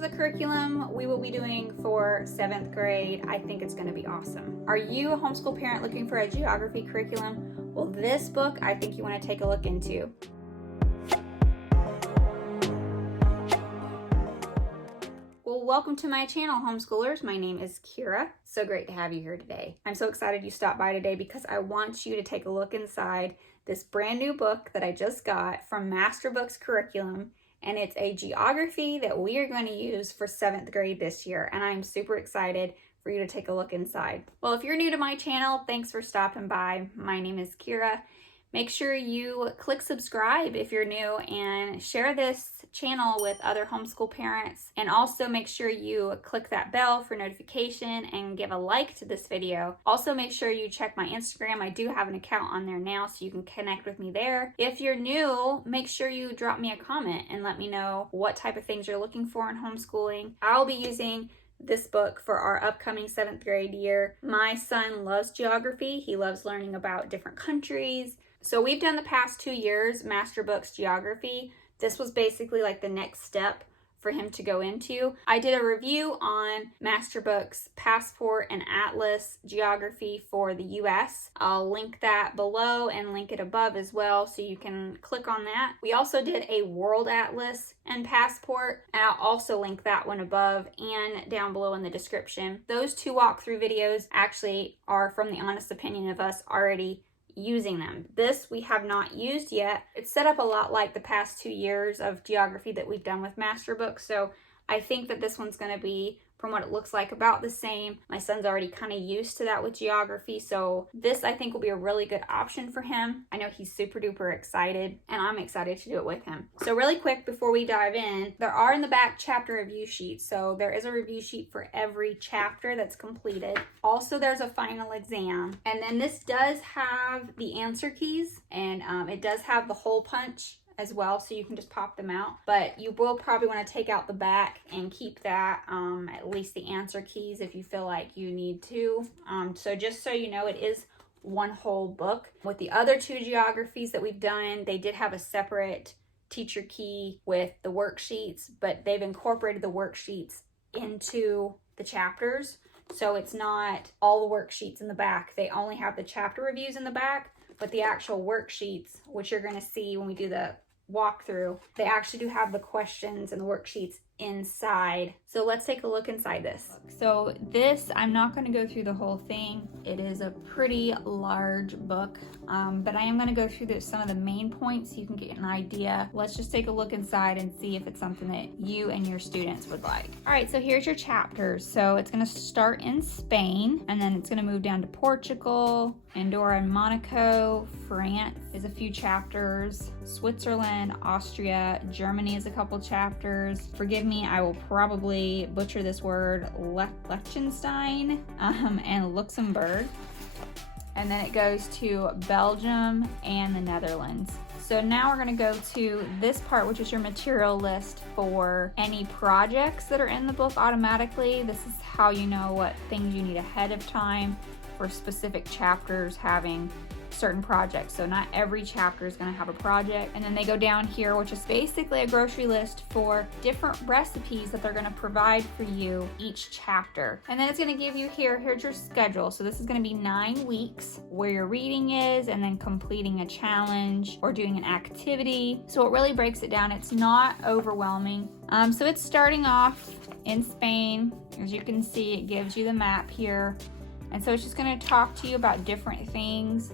is a curriculum we will be doing for 7th grade. I think it's going to be awesome. Are you a homeschool parent looking for a geography curriculum? Well, this book I think you want to take a look into. Well, welcome to my channel, homeschoolers. My name is Kira. So great to have you here today. I'm so excited you stopped by today because I want you to take a look inside this brand new book that I just got from Masterbooks curriculum. And it's a geography that we are going to use for 7th grade this year. And I'm super excited for you to take a look inside. Well, if you're new to my channel, thanks for stopping by. My name is Kira. Make sure you click subscribe if you're new and share this channel with other homeschool parents. And also make sure you click that bell for notification and give a like to this video. Also make sure you check my Instagram. I do have an account on there now, so you can connect with me there. If you're new, make sure you drop me a comment and let me know what type of things you're looking for in homeschooling. I'll be using this book for our upcoming 7th grade year. My son loves geography. He loves learning about different countries. So we've done the past 2 years Masterbooks geography. This was basically like the next step for him to go into. I did a review on Masterbooks Passport and Atlas geography for the US. I'll link that below and link it above as well, so you can click on that. We also did a World Atlas and Passport, and I'll also link that one above and down below in the description. Those 2 walkthrough videos actually are from the honest opinion of us already using them. This we have not used yet. It's set up a lot like the past 2 years of geography that we've done with Masterbooks, so I think that this one's going to be, from what it looks like, about the same. My son's already kind of used to that with geography, so this I think will be a really good option for him. I know he's super duper excited, and I'm excited to do it with him. So really quick before we dive in, there are in the back chapter review sheets. So there is a review sheet for every chapter that's completed. Also, there's a final exam, and then this does have the answer keys, and it does have the hole punch as well, so you can just pop them out, but you will probably want to take out the back and keep that, at least the answer keys if you feel like you need to. So just so you know, it is one whole book. With the other 2 geographies that we've done, they did have a separate teacher key with the worksheets, but they've incorporated the worksheets into the chapters, so it's not all the worksheets in the back. They only have the chapter reviews in the back, but the actual worksheets, which you're going to see when we do the walkthrough, they actually do have the questions and the worksheets inside. So let's take a look inside this. So this, I'm not going to go through the whole thing. It is a pretty large book, but I am going to go through some of the main points so you can get an idea. Let's just take a look inside and see if it's something that you and your students would like. All right, so here's your chapters. So it's going to start in Spain, and then it's going to move down to Portugal, Andorra and Monaco. France is a few chapters, Switzerland, Austria, Germany is a couple chapters. Forgive me, I will probably butcher this word, Liechtenstein and Luxembourg. And then it goes to Belgium and the Netherlands. So now we're going to go to this part, which is your material list for any projects that are in the book automatically. This is how you know what things you need ahead of time for specific chapters having certain projects. So not every chapter is going to have a project. And then they go down here, which is basically a grocery list for different recipes that they're going to provide for you each chapter. And then it's going to give you here's your schedule. So this is going to be 9 weeks where your reading is, and then completing a challenge or doing an activity. So it really breaks it down. It's not overwhelming. So it's starting off in Spain. As you can see, it gives you the map here. And so it's just going to talk to you about different things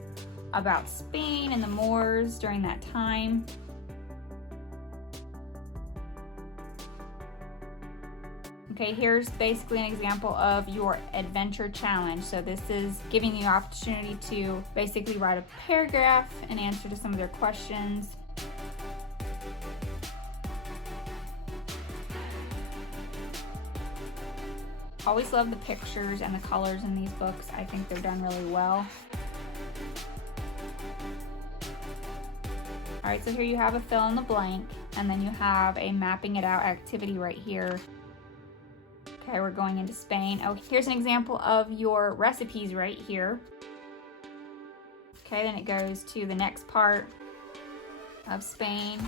about Spain and the Moors during that time. Okay, here's basically an example of your adventure challenge. So this is giving you the opportunity to basically write a paragraph and answer to some of their questions. Always love the pictures and the colors in these books. I think they're done really well. All right, so here you have a fill in the blank, and then you have a mapping it out activity right here. Okay, we're going into Spain. Oh, here's an example of your recipes right here. Okay, then it goes to the next part of Spain.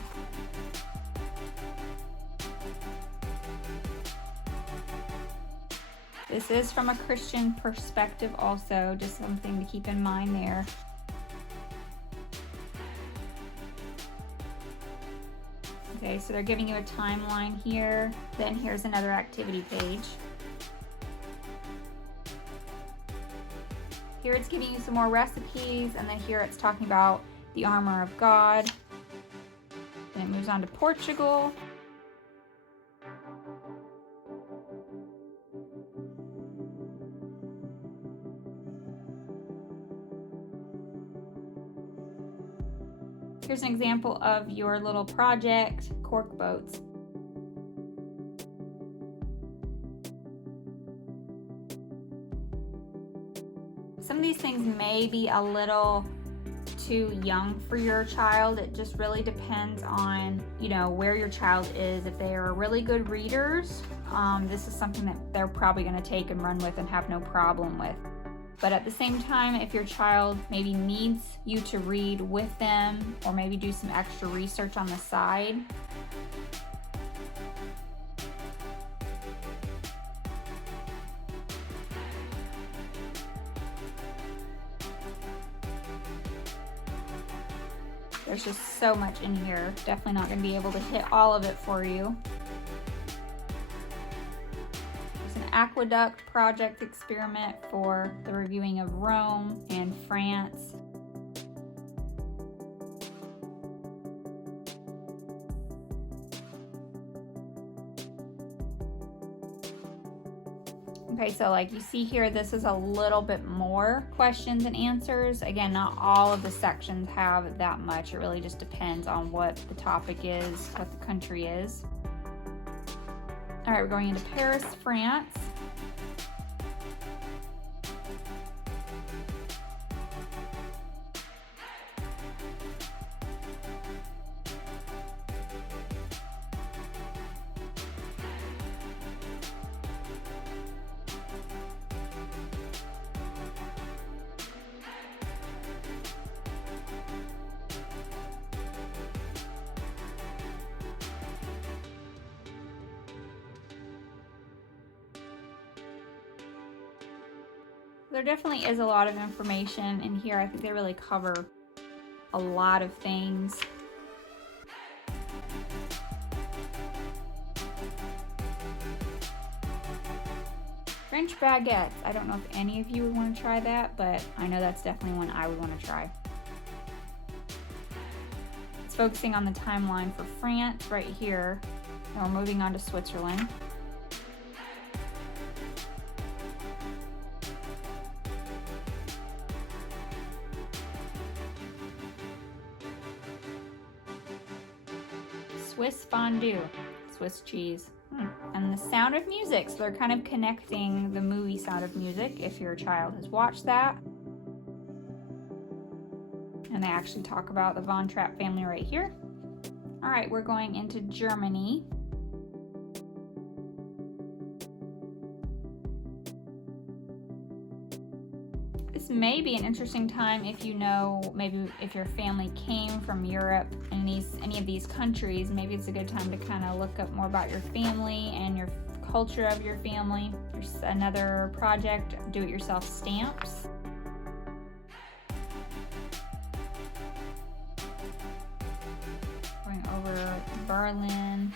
This is from a Christian perspective also, just something to keep in mind there. Okay, so they're giving you a timeline here. Then here's another activity page. Here it's giving you some more recipes, and then here it's talking about the armor of God. Then it moves on to Portugal. Here's an example of your little project, cork boats. Some of these things may be a little too young for your child. It just really depends on, you know, where your child is. If they are really good readers, this is something that they're probably going to take and run with and have no problem with. But at the same time, if your child maybe needs you to read with them or maybe do some extra research on the side, there's just so much in here. Definitely not going to be able to hit all of it for you. Aqueduct project experiment for the reviewing of Rome and France. Okay, so like you see here, this is a little bit more questions and answers. Again, not all of the sections have that much. It really just depends on what the topic is, what the country is. All right, we're going into Paris, France. There definitely is a lot of information in here. I think they really cover a lot of things. French baguettes. I don't know if any of you would want to try that, but I know that's definitely one I would want to try. It's focusing on the timeline for France right here. And we're moving on to Switzerland. Swiss fondue, Swiss cheese, and the Sound of Music. So they're kind of connecting the movie Sound of Music if your child has watched that. And they actually talk about the Von Trapp family right here. All right, we're going into Germany. This may be an interesting time if you know, maybe if your family came from Europe and any of these countries, maybe it's a good time to kind of look up more about your family and your culture of your family. There's another project, do-it-yourself stamps. Going over Berlin.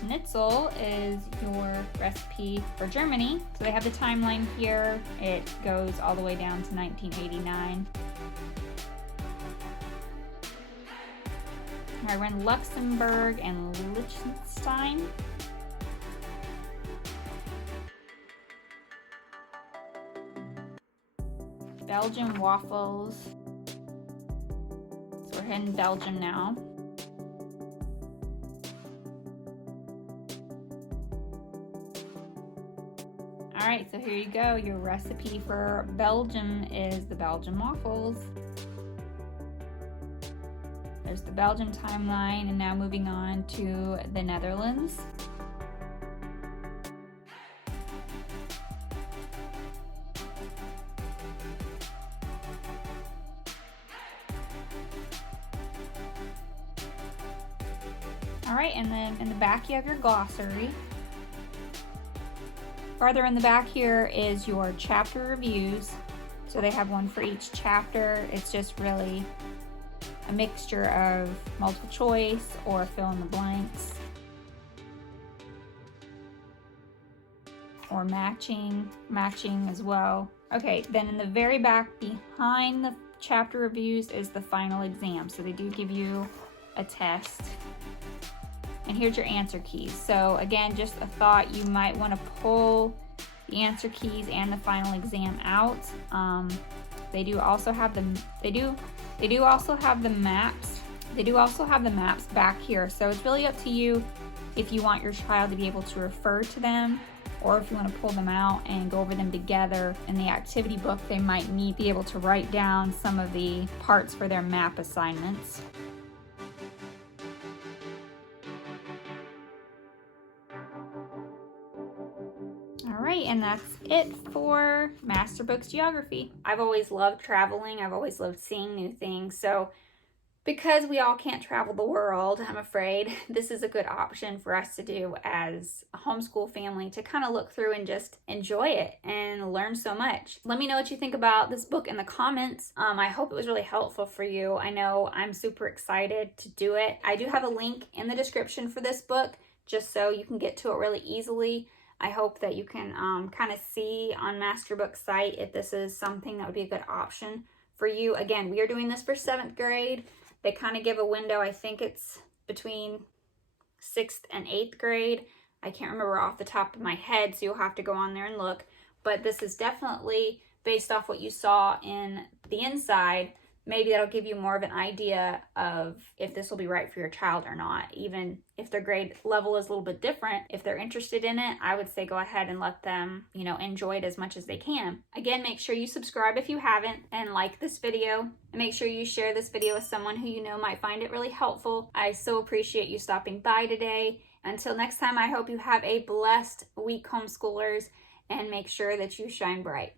Schnitzel is your recipe for Germany. So they have the timeline here. It goes all the way down to 1989. All right, we're in Luxembourg and Liechtenstein. Belgian waffles. So we're heading Belgium now. Alright, so here you go. Your recipe for Belgium is the Belgian waffles. There's the Belgian timeline, and now moving on to the Netherlands. Alright, and then in the back you have your glossary. Farther in the back here is your chapter reviews. So they have one for each chapter. It's just really a mixture of multiple choice or fill in the blanks, or matching as well. Okay, then in the very back behind the chapter reviews is the final exam. So they do give you a test. And here's your answer keys. So again, just a thought, you might want to pull the answer keys and the final exam out. They do also have the maps. They do also have the maps back here. So it's really up to you if you want your child to be able to refer to them, or if you want to pull them out and go over them together. In the activity book, they might need to be able to write down some of the parts for their map assignments. Alright, and that's it for Masterbooks Geography. I've always loved traveling. I've always loved seeing new things. So because we all can't travel the world, I'm afraid, this is a good option for us to do as a homeschool family, to kind of look through and just enjoy it and learn so much. Let me know what you think about this book in the comments. I hope it was really helpful for you. I know I'm super excited to do it. I do have a link in the description for this book, just so you can get to it really easily. I hope that you can kind of see on Masterbooks site if this is something that would be a good option for you. Again, we are doing this for 7th grade. They kind of give a window, I think it's between 6th and 8th grade. I can't remember off the top of my head, so you'll have to go on there and look. But this is definitely based off what you saw in the inside. Maybe that'll give you more of an idea of if this will be right for your child or not. Even if their grade level is a little bit different, if they're interested in it, I would say go ahead and let them, enjoy it as much as they can. Again, make sure you subscribe if you haven't, and like this video, and make sure you share this video with someone who you know might find it really helpful. I so appreciate you stopping by today. Until next time, I hope you have a blessed week, homeschoolers, and make sure that you shine bright.